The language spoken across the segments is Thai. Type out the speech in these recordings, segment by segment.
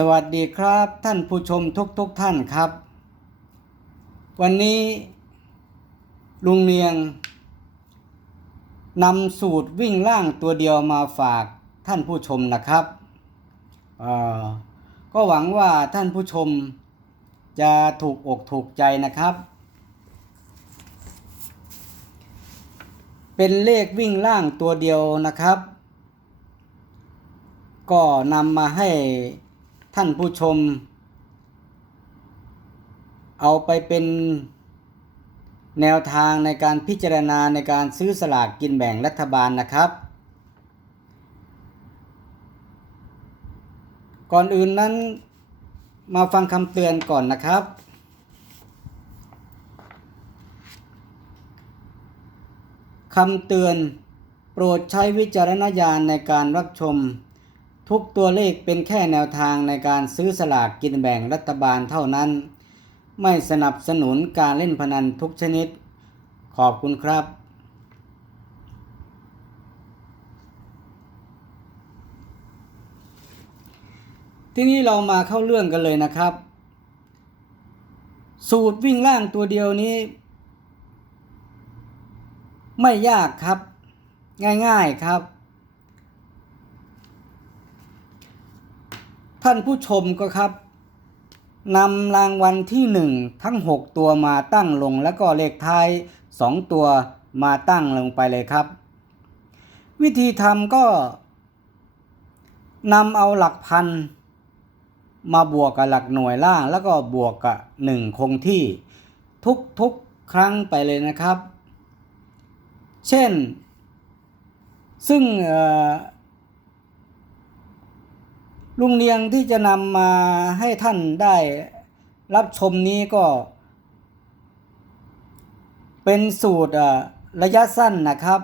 สวัสดีครับท่านผู้ชมทุกๆทท่านครับ วันนี้ ลุงเนียงนำสูตรวิ่งล่างตัวเดียวมาฝากท่านผู้ชมนะครับก็หวังว่าท่านผู้ชมจะถูกอกถูกใจนะครับ เป็นเลขวิ่งล่างตัวเดียวนะครับ ก็นำมาให้ ท่านผู้ชม เอาไปเป็นแนวทางในการพิจารณาในการซื้อสลากกินแบ่งรัฐบาลนะครับ ก่อนอื่นนั้นมาฟังคำเตือนก่อนนะครับ คำเตือนโปรดใช้วิจารณญาณในการรับชม ทุกตัวเลขเป็นแค่แนวทางในการซื้อสลากกินแบ่งรัฐบาลเท่านั้น ไม่สนับสนุนการเล่นพนันทุกชนิด ขอบคุณครับทีนี้เรามาเข้าเรื่องกันเลยนะครับ สูตรวิ่งล่างตัวเดียวนี้ ไม่ยากครับ ง่ายๆครับ ท่านผู้ชมก็ครับนำรางวัลที่หนึ่งทั้ง 6 ตัวมาตั้งลง แล้วก็เลขท้าย 2 ตัวมาตั้งลงไปเลยครับ วิธีทำก็นำเอาหลักพัน มาบวกกับหลักหน่วยล่าง แล้วก็บวกกับ 1 คงที่ทุกๆครั้งไปเลยนะครับ เช่น ซึ่งเอ่อ ลุงเนียงที่จะนำมาให้ท่านได้รับชมนี้ก็ เป็นสูตรระยะสั้นนะครับ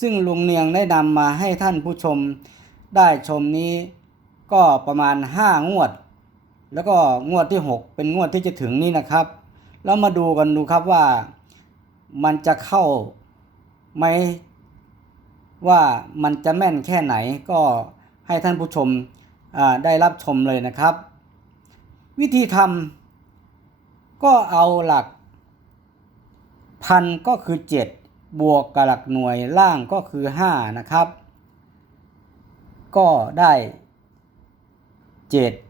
ซึ่งลุงเนียงได้นำมาให้ท่านผู้ชมได้ชมนี้ก็ประมาณ 5 งวด แล้วก็งวดที่ 6 เป็นงวดที่จะถึงนี้นะครับ แล้วมาดูกันดูครับว่ามันจะเข้าไหมว่ามันจะแม่นแค่ไหนก็ให้ท่านผู้ชม ได้รับชมเลยนะครับ วิธีทำก็เอาหลักพันก็คือ 7 บวกกับหลักหน่วยล่างก็คือ 5 นะครับ ก็ได้ 7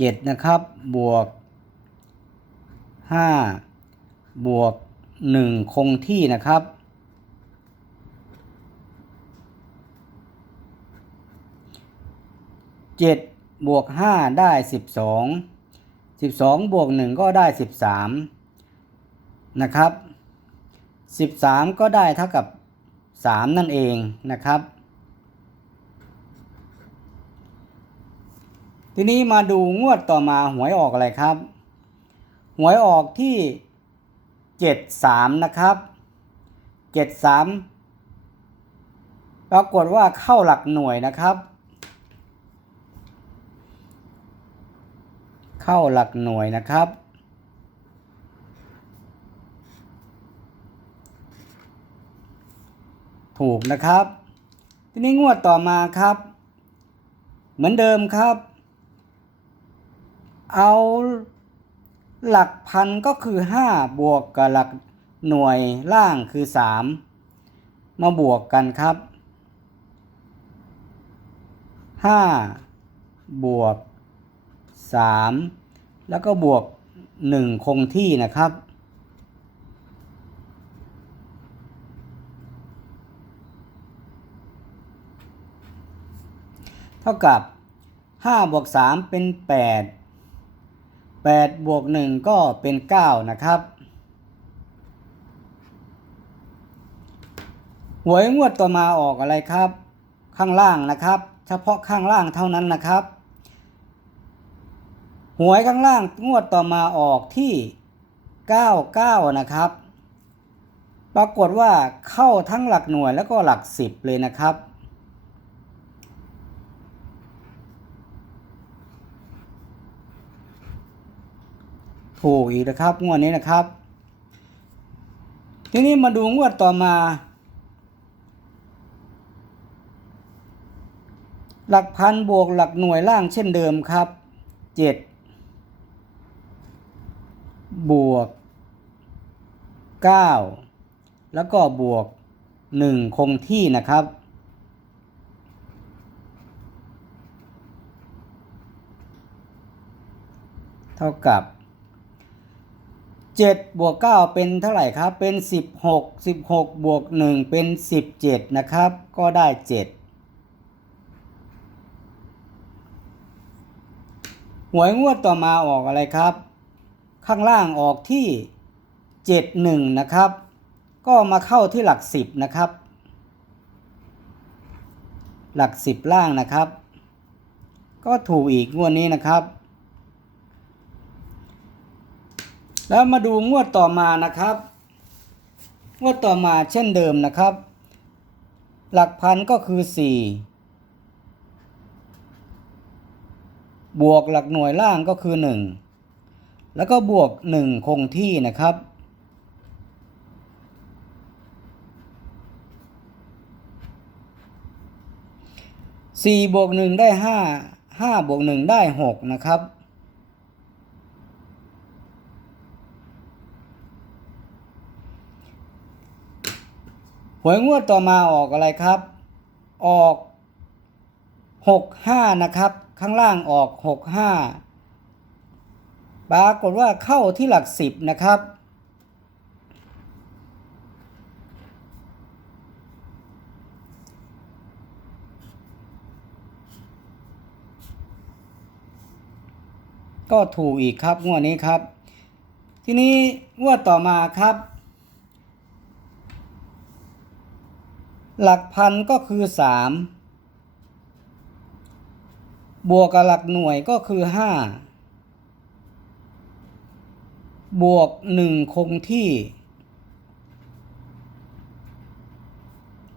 7 นะครับ บวก 5 บวก 1 คงที่นะครับ 7 บวก 5 ได้ 12 12 บวก 1 ก็ได้ 13 นะครับ 13 ก็ได้เท่ากับ 3 นั่นเองนะครับ ทีนี้มาดูงวดต่อมาหวยออกอะไรครับ หวยออกที่ 73 นะครับ 73 ปรากฏว่าเข้าหลักหน่วยนะครับ เข้าหลักหน่วยนะครับถูกนะครับ ทีนี้งวดต่อมาครับ เหมือนเดิมครับ เอา หลักพันก็คือ 5 บวกกับหลักหน่วยล่างคือ 3 มาบวกกันครับ 5 บวก 3 แล้วก็บวก 1 คงที่นะครับ เท่ากับ 5 บวก 3 เป็น 8 8บวก1ก็เป็น 9 นะครับหวยงวดต่อมาออกอะไรครับ ข้างล่างนะครับ เฉพาะข้างล่างเท่านั้นนะครับหวยข้างล่างงวดต่อมาออกที่ 99 นะครับ ปรากฏว่าเข้าทั้งหลักหน่วยแล้วก็หลัก 10 เลยนะครับ โอ้อีกนะครับ งวดนี้นะครับ ทีนี้มาดูงวดต่อมา หลักพันบวกหลักหน่วยล่างเช่นเดิมครับเจ็ดบวกเก้าแล้วก็บวกหนึ่งคงที่นะครับเท่ากับ 7 บวก 9 เป็นเท่าไหร่ครับ เป็น 16 16 บวก 1 เป็น 17 นะครับ ก็ได้ 7 หวยงวดต่อมาออกอะไรครับ ข้างล่างออกที่ 71 นะครับ ก็มาเข้าที่หลัก 10 นะครับ หลัก 10 ล่างนะครับ ก็ถูกอีกงวดนี้นะครับ แล้วมาดูงวดต่อมานะครับ งวดต่อมาเช่นเดิมนะครับ หลักพันก็คือ 4 บวกหลักหน่วยล่างก็คือ 1 แล้วก็บวก 1 คงที่นะครับสี่บวกหนึ่งได้ห้าห้าบวกหนึ่งได้หกนะครับ ห วยงวดต่อมาออกอะไรครับ ออกหกห้านะครับ ข้างล่างออกหกห้าปรากฏว่าเข้าที่หลักสิบนะครับ ก็ถูกอีกครับงวดนี้ครับ ทีนี้งวดต่อมาครับ หลักพันก็คือ 3 บวกกับหลักหน่วยก็คือ 5 บวก 1 คงที่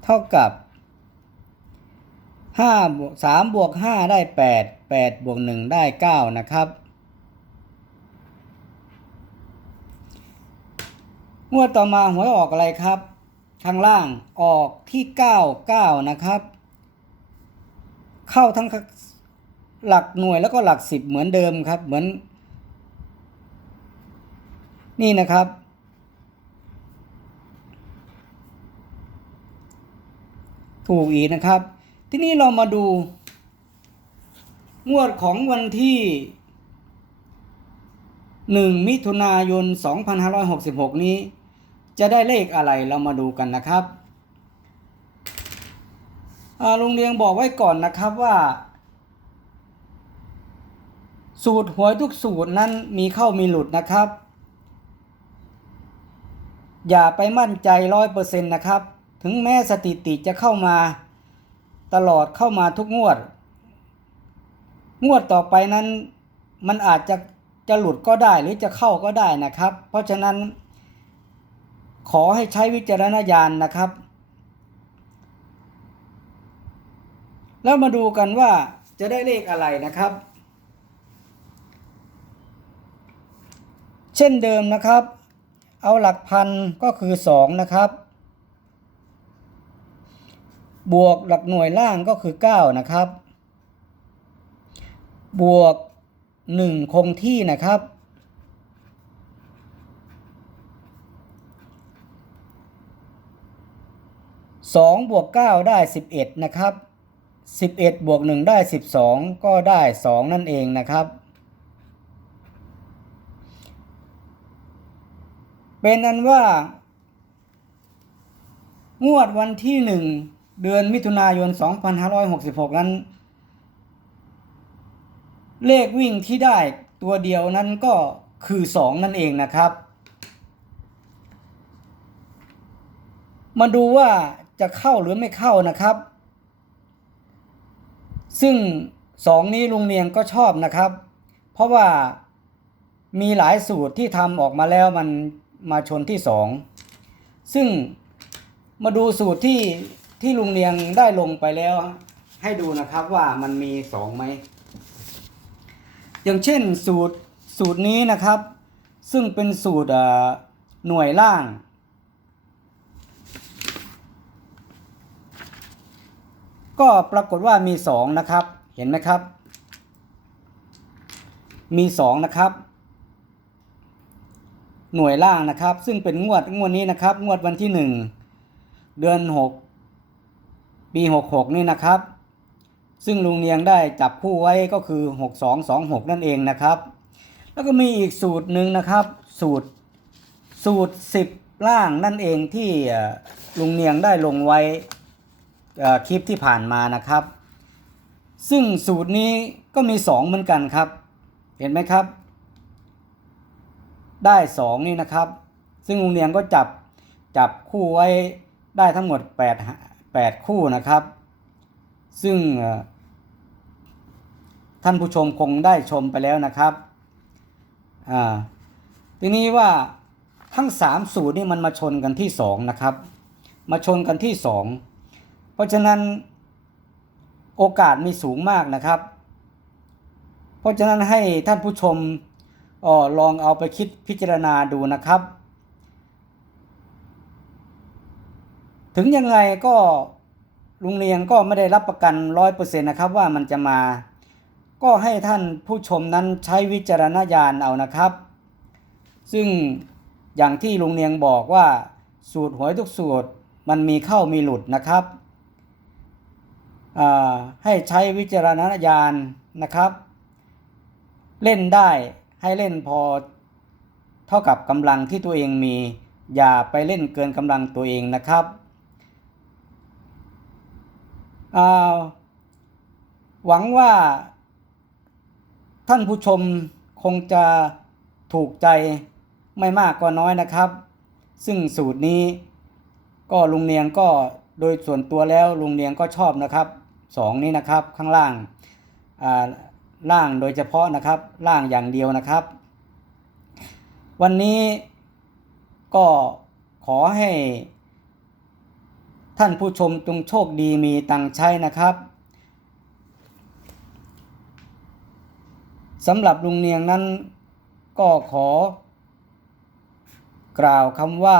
เท่ากับ5บวก3บวก 5 ได้ 8 8 บวก 1 ได้ 9 นะครับ งวดต่อมาหวยออกอะไรครับ ข้างล่างออกที่ 9 9 นะครับ เข้าทั้งหลักหน่วยแล้วก็หลักสิบเหมือนเดิมครับเหมือน นี่นะครับ ถูกอีกนะครับ ที่นี่เรามาดู งวดของวันที่ 1 มิถุนายน 2566 นี้ จะได้เลขอะไรเรามาดูกันนะครับอ่าลุงเลียงบอกไว้ก่อนนะครับว่า สูตรหวยทุกสูตรนั้นมีเข้ามีหลุดนะครับ อย่าไปมั่นใจร้อยเปอร์เซ็นต์นะครับ ถึงแม้สถิติจะเข้ามาตลอดเข้ามาทุกงวด งวดต่อไปนั้นมันอาจจะจะหลุดก็ได้หรือจะเข้าก็ได้นะครับ เพราะฉะนั้น ขอให้ใช้วิจารณญาณนะครับ แล้วมาดูกันว่าจะได้เลขอะไรนะครับ เช่นเดิมนะครับ เอาหลักพันก็คือ 2 นะครับ บวกหลักหน่วยล่างก็คือ 9 นะครับ บวก 1 คงที่นะครับ 2บวก9ได้ 11 นะครับ 11 บวก 1 ได้ 12 ก็ได้ 2 นั่นเองนะครับ เป็นอันว่า งวดวันที่ 1 เดือนมิถุนายน 2566 นั้น เลขวิ่งที่ได้ตัวเดียวนั้นก็คือ 2 นั่นเองนะครับ มาดูว่า จะเข้าหรือไม่เข้านะครับ ซึ่งสองนี้ลุงเนียงก็ชอบนะครับ เพราะว่ามีหลายสูตรที่ทำออกมาแล้วมันมาชนที่สองซึ่งมาดูสูตรที่ที่ลุงเนียงได้ลงไปแล้ว ให้ดูนะครับว่ามันมีสองไหม อย่างเช่นสูตรสูตรนี้นะครับ ซึ่งเป็นสูตรหน่วยล่าง ก็ปรากฏว่ามีสองนะครับ เห็นไหมครับ มีสองนะครับ หน่วยล่างนะครับ ซึ่งเป็นงวดงวดนี้นะครับ งวดวันที่หนึ่งเดือนหกปีหกหกนี่นะครับ ซึ่งลุงเนียงได้จับคู่ไว้ก็คือหกสองสองหกนั่นเองนะครับ แล้วก็มีอีกสูตรหนึ่งนะครับ สูตรสูตรสิบล่างนั่นเองที่ลุงเนียงได้ลงไว้ คลิปที่ผ่านมานะครับ ซึ่งสูตรนี้ก็มีสองเหมือนกันครับ เห็นไหมครับ ได้สองนี่นะครับ ซึ่งลุงเนียงก็จับจับคู่ไว้ได้ทั้งหมด 8 8 คู่นะครับ ซึ่งท่านผู้ชมคงได้ชมไปแล้วนะครับอ่าทีนี้ว่าทั้งสามสูตรนี่มันมาชนกันที่สองนะครับ มาชนกันที่สอง ราะฉะนั้นโอกาสมีสูงมากนะครับ เพราะฉะนั้นให้ท่านผู้ชมออลองเอาไปคิดพิจารณาดูนะครับ ถึงยังไงก็ลุงเลียงก็ไม่ได้รับประกันร้อยเปอร์เซ็นต์นะครับว่ามันจะมา ก็ให้ท่านผู้ชมนั้นใช้วิจารณญาณเอานะครับ ซึ่งอย่างที่ลุงเนียงบอกว่าสูตรหวยทุกสูตรมันมีเข้ามีหลุดนะครับ ให้ใช้วิจารณญาณนะครับ เล่นได้ให้เล่นพอเท่ากับกำลังที่ตัวเองมี อย่าไปเล่นเกินกำลังตัวเองนะครับหวังว่าท่านผู้ชมคงจะถูกใจไม่มากก็น้อยนะครับ ซึ่งสูตรนี้ก็ลุงเนียงก็ โดยส่วนตัวแล้วลุงเนียงก็ชอบนะครับสองนี้นะครับข้างล่างอ่าล่างโดยเฉพาะนะครับล่างอย่างเดียวนะครับ วันนี้ก็ขอให้ ท่านผู้ชมจงโชคดีมีตังใช้นะครับสำหรับลุงเนียงนั้นก็ขอ กล่าวคำว่า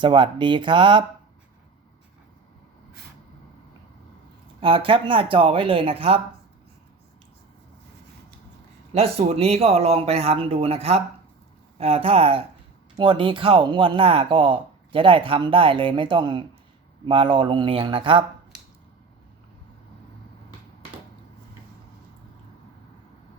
สวัสดีครับอ่า แคปหน้าจอไว้เลยนะครับ แล้วสูตรนี้ก็ลองไปทำดูนะครับ ถ้างวดนี้เข้างวดหน้าก็จะได้ทำได้เลยไม่ต้องมารอลงเนียงนะครับ